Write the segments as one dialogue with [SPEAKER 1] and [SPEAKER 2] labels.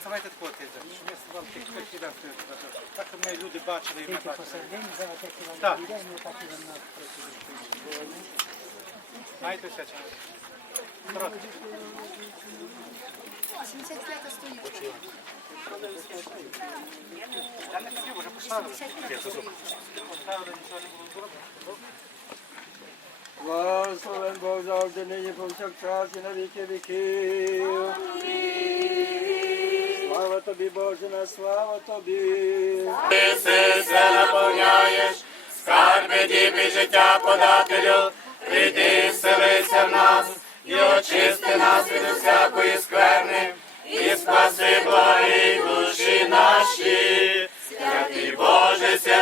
[SPEAKER 1] Ставайте тако, тезя, щоб я вам тих хтось іде, так ми люди бачили і ми бачили.
[SPEAKER 2] Посередині, зараз як і
[SPEAKER 1] Так.
[SPEAKER 2] вам підемо, так і вам навпроти.
[SPEAKER 1] Маєте все чи ні? Коротко.
[SPEAKER 3] 75 стоїть.
[SPEAKER 1] Я не хотів, вже поставили. Поставили, нічого не було зроблено.
[SPEAKER 4] Благословен Бог завжди нині повсякчас і на віки віків. Слава тобі, Боже, на слава тобі.
[SPEAKER 5] Ти все наповняєш, скарби діби життя подателю, прийди, вселися в нас, і очисти нас від усякої скверни, і спаси благі душі наші.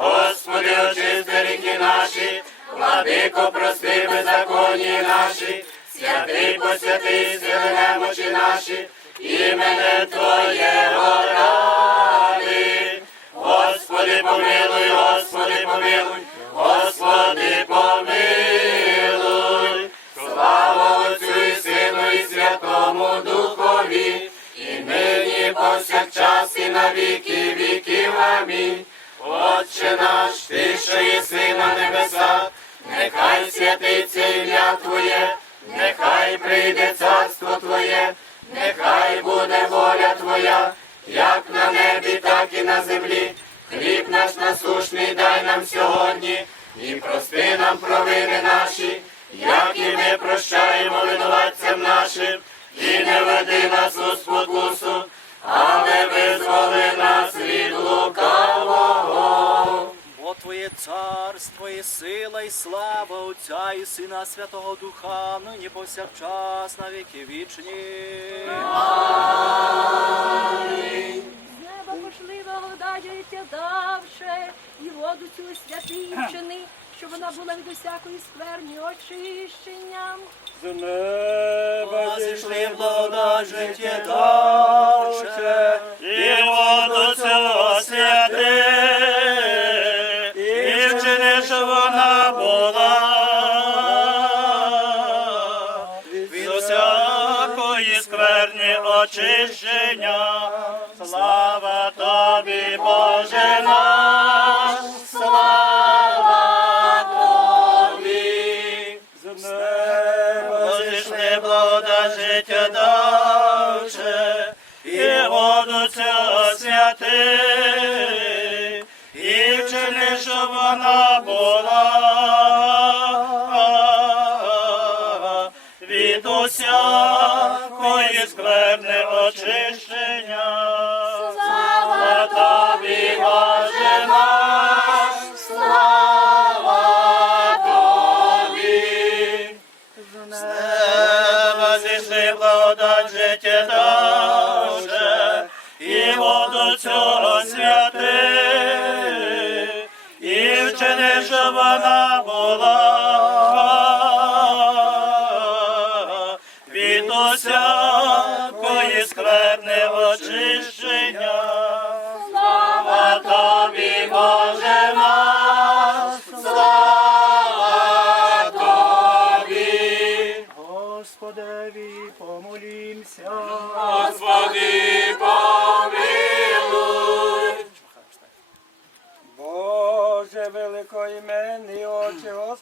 [SPEAKER 5] Господи, очисти ріки наші, владико, прости беззаконні наші, святий посвятий сили немочі наші, імене Твоєго ради. Господи, помилуй, Господи, помилуй, Господи, помилуй. Слава Отцю і Сину і Святому Духові, і нині повсякчас і на віки наш, ти, що єси на небесах, нехай святиться ім'я Твоє, нехай прийде царство
[SPEAKER 6] царство і сила, і слава Отця і Сина Святого Духа, нині повсякчас на віки вічні.
[SPEAKER 7] З неба пошли благодаття давше, і воду цю святичини, щоб вона була від усякої скверні очищенням.
[SPEAKER 4] З неба
[SPEAKER 6] Зійшли благодать життя давче, і воду цього святи, очищення. Слава тобі, Боже наш, слава тобі.
[SPEAKER 4] з неба
[SPEAKER 6] Зійшли благода життя давче, і воду цього святи, і вчини, щоб вона була скверни очищення. Слава тобі, Боже наш, слава тобі. З неба зійшли благодать життя давше, і воду цього святи, і вчини, щоб вона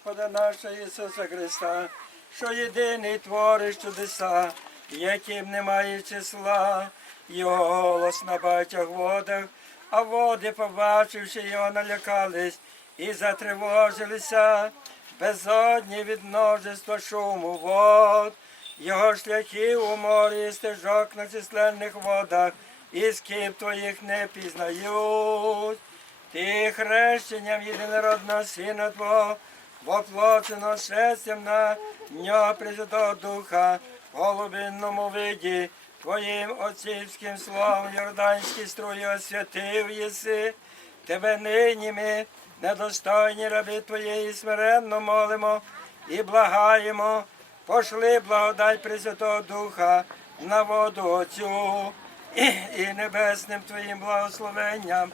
[SPEAKER 4] Господа нашого Ісуса Христа, що єдиний твориш чудеса, яким немає числа, його голос на багатьох водах, а води, побачивши його, налякались і затривожилися, безодні від множества шуму вод, його шляхів у морі і стежок на численних водах, і скіп твоїх не пізнають. Ти хрещенням єдинородного Сина Твого, воплочено шестям на нього Пресвятого Духа, голубинному виді, Твоїм отцівським словом Йорданські струї освятив єси. Тебе нині ми, недостойні раби Твоєї, смиренно молимо і благаємо. Пошли благодать Пресвятого Духа на воду Отцю і, і небесним Твоїм благословенням.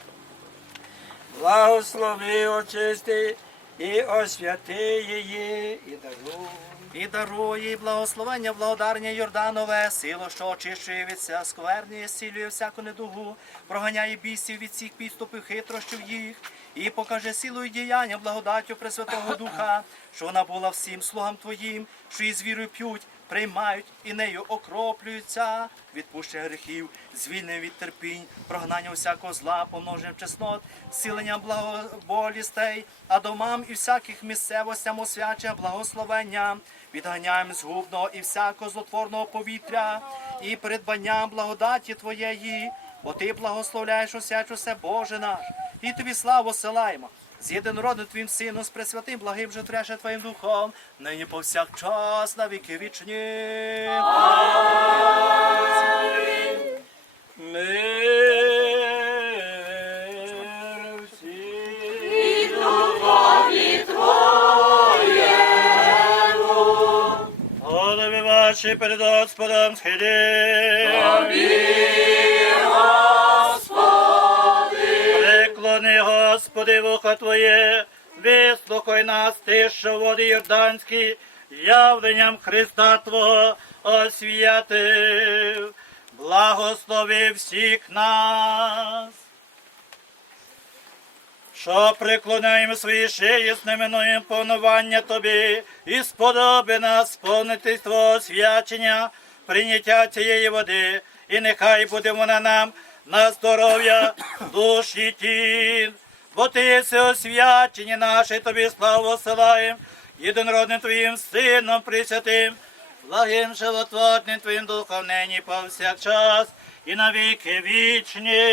[SPEAKER 4] Благослови, очисти і освяти її, і даруй.
[SPEAKER 8] І дарує їй благословення, благодарення Йорданове, сило, що очищує від ся скверні, зцілює всяку недугу, проганяє бісів від всіх підступів хитрощів їх, і покаже силу і діяння благодаттю Пресвятого Духа, що вона була всім слугам Твоїм, що її з вірою п'ють, приймають і нею окроплюються, відпущення гріхів, звільнення від терпінь, прогнання всякого зла, помноженням чеснот, силенням благоболістей, а домам і всяких місцевостям освячення благословення, відганяємо згубного і всякого злотворного повітря, і придбанням благодаті Твоєї, бо Ти благословляєш осячу Боже наш, і тобі славу силаємо. З єдинородним Твоїм Сином, з Пресвятим, благим же треше Твоїм Духом, нині повсякчас на віки вічні.
[SPEAKER 6] Голови ваші перед Господом схилі. Преклони, Господи, вуха Твоє, вислухай нас, ти, що води Йорданські, явленням Христа Твого освятив. Благослови всіх нас. Що приклоняємо свої шиї, знаменуємо повнування Тобі, і сподоби нас сповнити Твого свячення, прийняття цієї води, і нехай буде вона нам на здоров'я душі тін. Бо Ти все освячення наше, Тобі славу силаєм, єдинородним Твоїм Сином Пресвятим, благим животворним Твоїм Духом нині повсякчас і на віки вічні.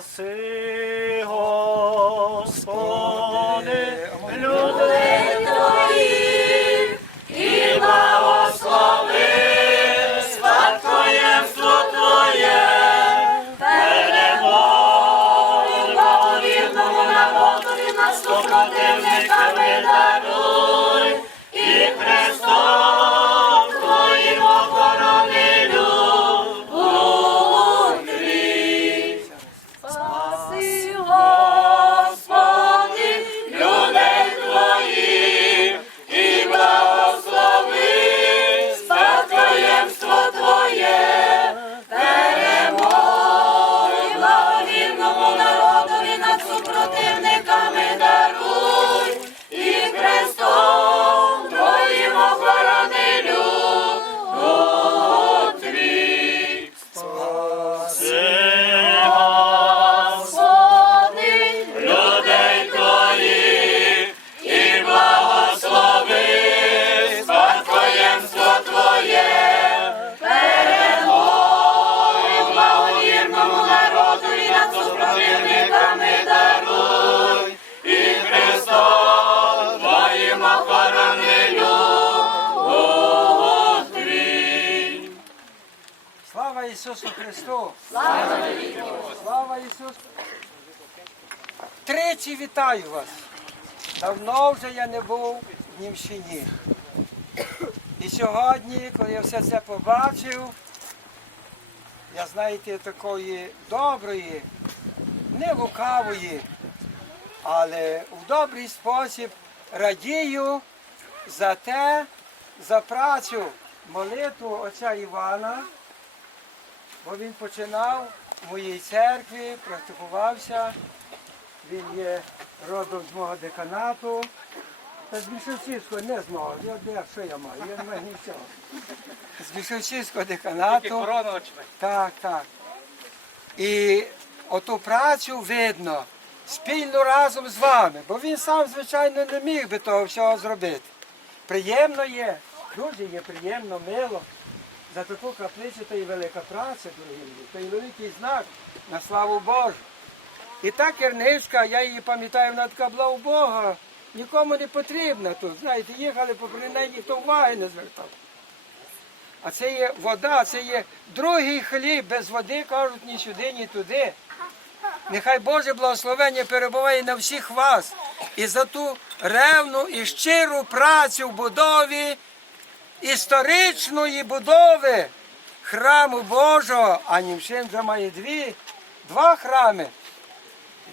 [SPEAKER 6] Спаси, Господи,
[SPEAKER 4] Ісусу Христу! Слава Ісусу! Тричі вітаю вас! Давно вже я не був в Німщині. І сьогодні, коли я все це побачив, я знаєте, такої доброї, не лукавої, але в добрий спосіб радію за те, за працю, молитву отця Івана, бо він починав в моїй церкві, практикувався. Він є родом з мого деканату. Та з Більшовцівського, не з мого, я, що я маю, я не маю нічого. З Більшовцівського деканату. Так, так. І оту працю видно спільно разом з вами, бо він сам, звичайно, не міг би того всього зробити. Приємно є, дуже є приємно, мило. За таку каплицю то і велика праця, дорогі то і великий знак на славу Божу. І та керничка, я її пам'ятаю, вона така була у Бога нікому не потрібна тут. Знаєте, їхали попри неї, ніхто уваги не звертав. А це є вода, це є другий хліб, без води кажуть ні сюди, ні туди. Нехай Боже благословення перебуває на всіх вас і за ту ревну і щиру працю в будові історичної будови храму Божого, а Німшин вже має дві, два храми,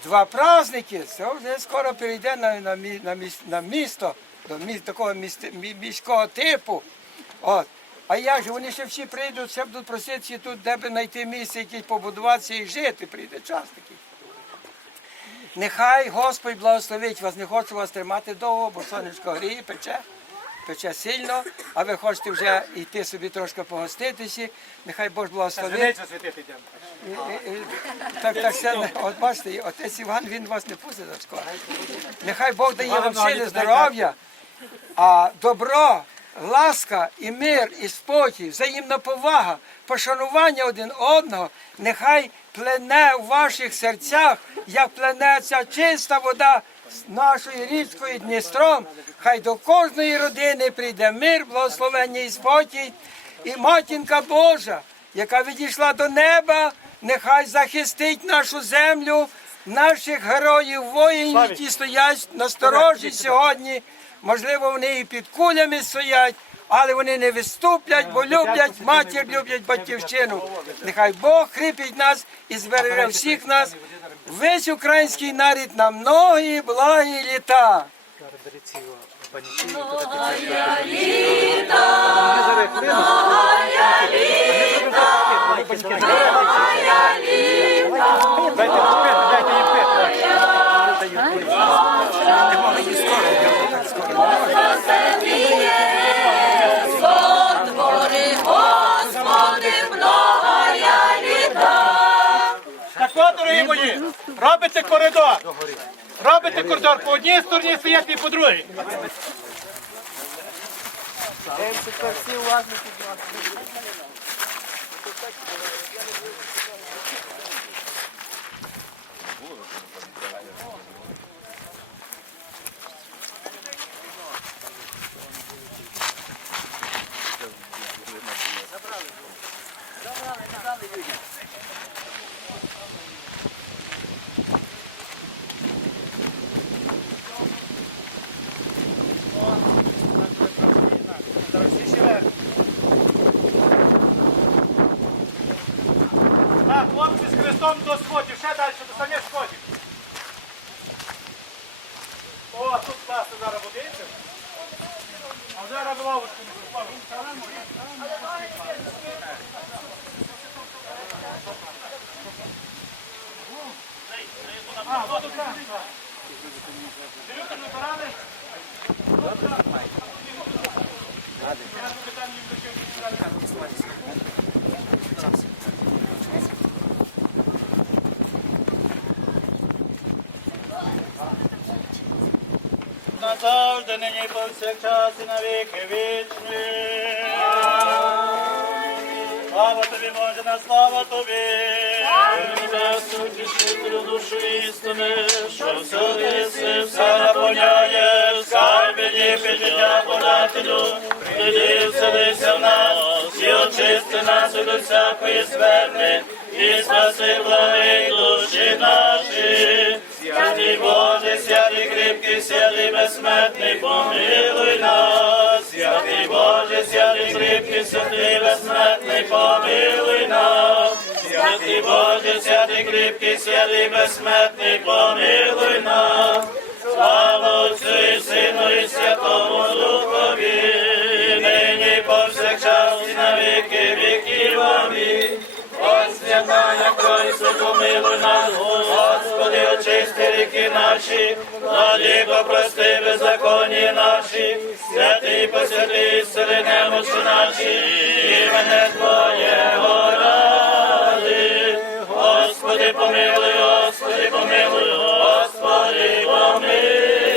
[SPEAKER 4] два праздники. Це вже скоро перейде на, на, на, на місто, до міс, такого міст, міського типу. От. А як же вони ще всі прийдуть, ще будуть проситися тут, де би знайти місце, якесь побудуватися і жити, прийде час такий. Нехай Господь благословить вас, не хочу вас тримати довго, бо сонечко гріє, пече, пече сильно, а ви хочете вже йти собі трошки погоститися. Нехай Бог благословить.
[SPEAKER 1] Йдемо.
[SPEAKER 4] І- і- Так, так, все, от бачите, отець Іван, він вас не пустить так скоро. Нехай Бог дає вам сили, здоров'я, а добро, ласка і мир, і спокій, взаємна повага, пошанування один одного, нехай плене у ваших серцях, як плене ця чиста вода з нашою річкою Дністром. Хай до кожної родини прийде мир, благословення і спокій. І матінка Божа, яка відійшла до неба, нехай захистить нашу землю, наших героїв, воїнів, які стоять на сторожі сьогодні. Можливо, вони і під кулями стоять, але вони не виступлять, бо люблять матір, люблять батьківщину. Нехай Бог кріпить нас і збереже всіх нас. Весь український народ на многі благі літа.
[SPEAKER 1] Дайте пити, дайте їм пити.
[SPEAKER 6] Дорогі робите коридор. Робите коридор по одній стороні стоять і по другій. Так, хлопці з хрестом до сходів, ще далі, до самих сходів. О, тут класно зараз водиться. А зараз лавочку не попав. А, воду там. Берете на барани? Нині повсякчас і на віки вічні. Слава тобі, Боже, на слава тобі. Утішителю душу істини, що всюди єси, все наповняєш, скарби діпи життя подателю. Прийди, вселися в нас, і очисти нас від усякої скверни, і спаси благи душі наші. Святий Боже, святий кріпкий, святий безсмертний, помилуй нас. Святий Боже, святий кріпкий, святий безсмертний, помилуй нас. Святий Боже, святий кріпкий, святий безсмертний, помилуй нас. Слава Отцю і Сину і Святому Духові, нині повсякчас і на віки віків. Амінь. Святая Кройся, помилуй нас, Господи, очисти ріки наші, владі прости беззаконні наші, святий посвятий, сили немочі наші, імене Твоєго ради. Господи, помилуй, Господи, помилуй, Господи, помилуй.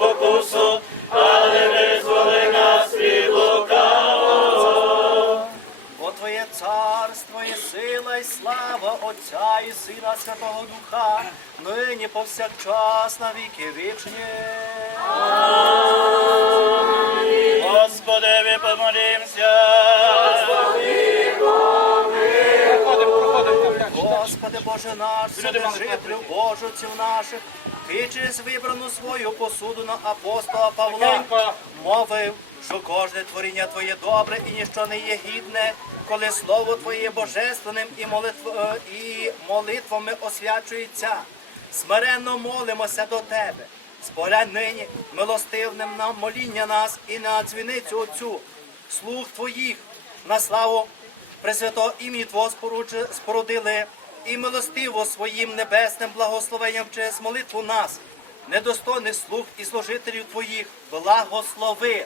[SPEAKER 8] Отця і Сина Святого Духа, нині повсякчас на віки вічні.
[SPEAKER 6] Господи, помолімся.
[SPEAKER 1] Проходимо. там,
[SPEAKER 8] Господи Боже наш, Вседержителю Божиців наших, Ти через вибрану свою посуду на апостола Павла мовив, що кожне творіння Твоє добре і ніщо не є гідне, коли слово Твоє божественним і, молитв... е, і молитвами освячується. Смиренно молимося до Тебе. Зборяй нині милостивним нам моління нас і на дзвіницю Отцю, слуг Твоїх, на славу Пресвятого ім'я Твого спорудили і милостиво своїм небесним благословенням через молитву нас, недостойних слуг і служителів Твоїх, благослови,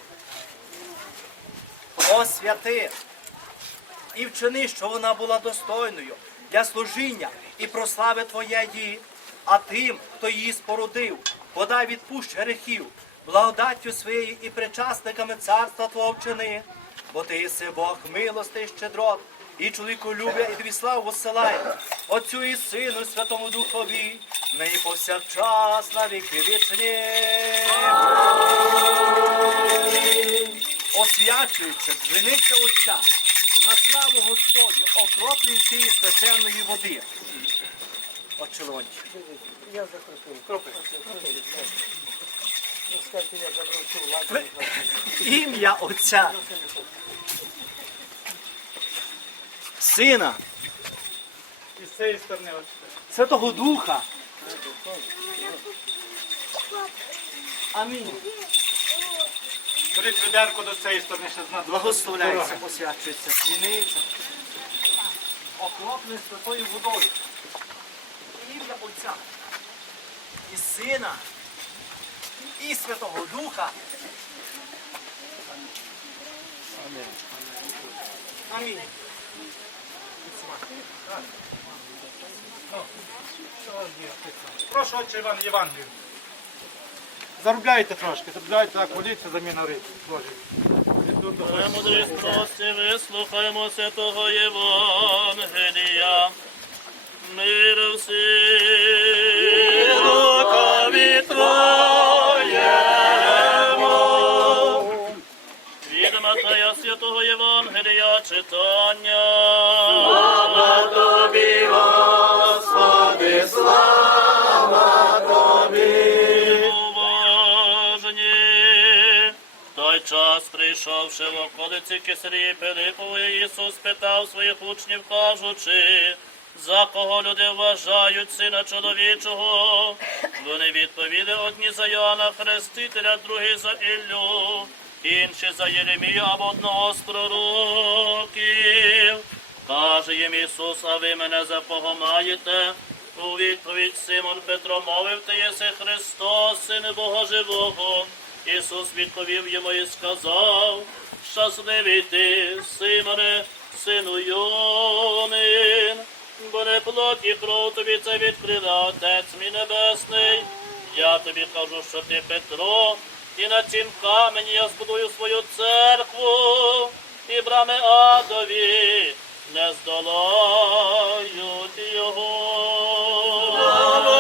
[SPEAKER 8] освяти і вчини, що вона була достойною для служіння і прослави Твоєї, а тим, хто її спорудив, подай відпущ грехів, благодаттю своєю і причасниками царства Твого вчини, бо ти єси Бог милости і щедрот, і чоловіку любя, і тобі славу посилає, Отцю і Сину, Святому Духові, нині повсякчас на віки вічні. Освячується дзвіниця Отця на славу Господню, окроплюй цієї священної води. Отче Леонтій.
[SPEAKER 4] Я захотів. Кропи. Скажіть, я забрав цю.
[SPEAKER 8] Ім'я Отця. Сина,
[SPEAKER 1] І з цієї сторони.
[SPEAKER 8] Святого Духа. Амінь.
[SPEAKER 1] Беріть відерку до цієї сторони, ще знати.
[SPEAKER 8] Благословляється, посвячується, зміниться. Окроплений святою водою. Ім'я Отця. І Сина. І Святого Духа. Амінь. Амінь.
[SPEAKER 1] Прошу, отче Іван Євангелію. Заробляйте трошки, заробляйте так, моліться за мінори.
[SPEAKER 6] Премудрість прості, вислухаймо святого Євангелія. Мир всім. Духові Твоєму. Від Матея святого Євангелія читання. Слава Тобі, Господи, слава Тобі. Час, прийшовши в околиці Кесарії Пилипової, Ісус питав своїх учнів, кажучи, за кого люди вважають сина чоловічого. Вони відповіли одні за Йоанна Хрестителя, другі за Іллю, інші за Єремію або одного з пророків. Каже їм Ісус, а ви мене за кого маєте? У відповідь Симон Петро мовив, ти єси Христос, син Бога живого. Ісус відповів йому і сказав, щасливий ти, Симоне, сину Йонин, бо не плоть і кров тобі це відкрила Отець мій Небесний. Я тобі кажу, що ти Петро, і на цім камені я збудую свою церкву, і брами адові не здолають його.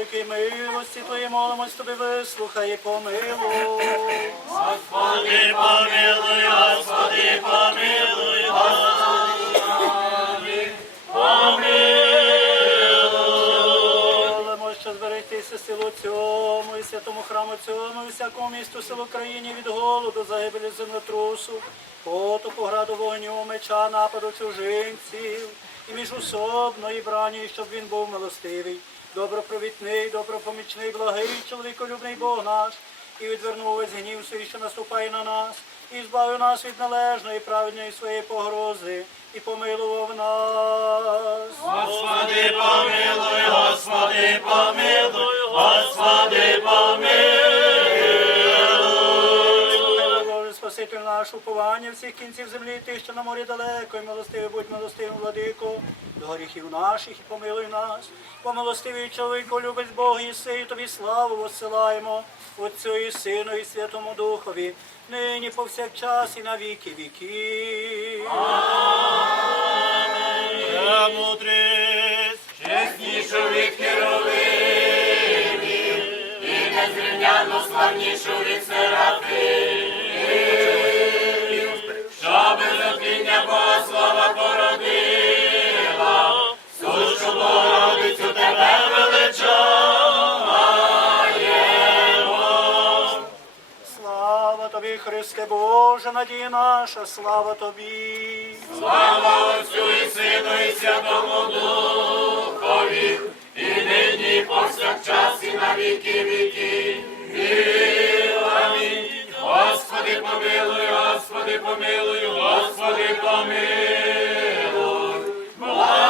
[SPEAKER 8] Великій милості Твоїй молимось Тобі, вислухай і помилуй.
[SPEAKER 6] Господи, помилуй, Господи, помилуй, Господи, помилуй.
[SPEAKER 8] Молимо, що зберегтися селу цьому і святому храму цьому, і всякому місту селу країні від голоду, загибелі землетрусу, потопу, граду вогню, меча, нападу чужинців, і міжусобної брані, щоб він був милостивий.
[SPEAKER 9] Добропровідний, добропомічний, благий, чоловіколюбний Бог наш, і відвернув весь гнів свій, що наступає на нас, і збавив нас від належної, праведної своєї погрози, і помилував нас. Господи, помилуй, Господи, помилуй, Господи, наш, уповання всіх кінців землі, ти, що на морі далеко, і милостивий, будь милостивим, владико, до гріхів наших і помилуй нас. Помилостивий чоловіку, любить Бог і тобі славу воссилаємо, Отцю і Сину, і Святому Духові, нині повсякчас і на віки віків. Мудрість,
[SPEAKER 5] Чеснішу від херовимів, і незрівняно славнішу від серафимів,
[SPEAKER 9] Христе Боже, надія наша, слава тобі.
[SPEAKER 5] Слава Отцю і Сину і Святому Духові, і нині, і повсякчас, і на віки віки. Амінь. Господи, помилуй, Господи, помилуй, Господи, помилуй. Благослови.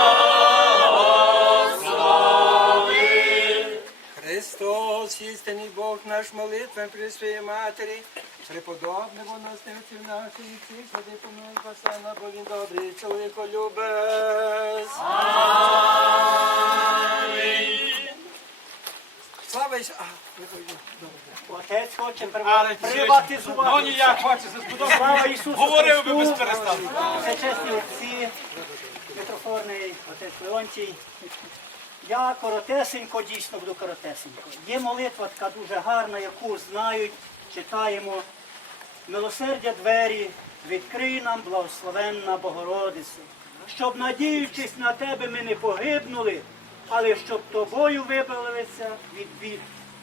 [SPEAKER 4] Христос, істинний Бог наш, молитвам при своїй матері, преподобне монастирців наших і всіх, ходи помилуй Пасана, бо він добрий чоловіколюбець. Слава Ісу...
[SPEAKER 9] Отець хоче приватизувати.
[SPEAKER 1] Ну ніяк хоче,
[SPEAKER 9] Ісусу
[SPEAKER 1] Говорив би без перестанку.
[SPEAKER 9] Це чесні отці, митрофорний отець Леонтій. Я коротесенько, дійсно буду коротесенько. Є молитва така дуже гарна, яку знають, читаємо. Милосердя двері, відкрий нам благословенна Богородицю, щоб, надіючись на тебе, ми не погибнули, але щоб тобою вибавилися від бід,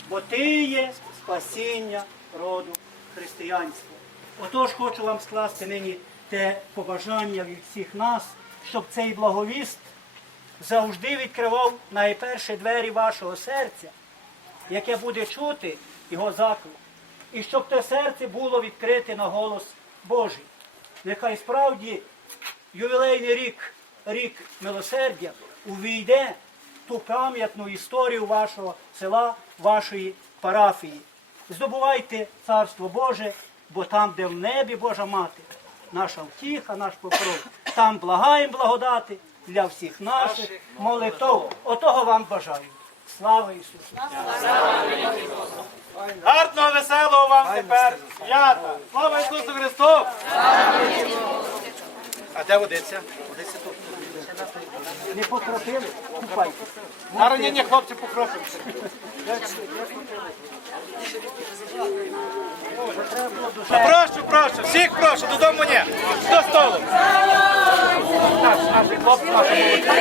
[SPEAKER 9] бо ти є спасіння роду християнства. Отож хочу вам скласти нині те побажання від всіх нас, щоб цей благовіст завжди відкривав найперше двері вашого серця, яке буде чути його заклик. І щоб те серце було відкрите на голос Божий. Нехай справді ювілейний рік, рік милосердя, увійде ту пам'ятну історію вашого села, вашої парафії. Здобувайте Царство Боже, бо там, де в небі Божа мати, наша втіха, наш покров, там благаєм благодати для всіх наших молитов. Отого вам бажаю. Слава Ісусу! Гарного, веселого вам тепер свята! Слава Ісусу Христу! А де водиця? Водиця тут. Не покропили? Купайтеся.
[SPEAKER 1] На ранення хлопці покропимося.
[SPEAKER 9] Прошу, прошу, всіх прошу, додому ні. До столу. Наш, наш хлопці, наші молодці.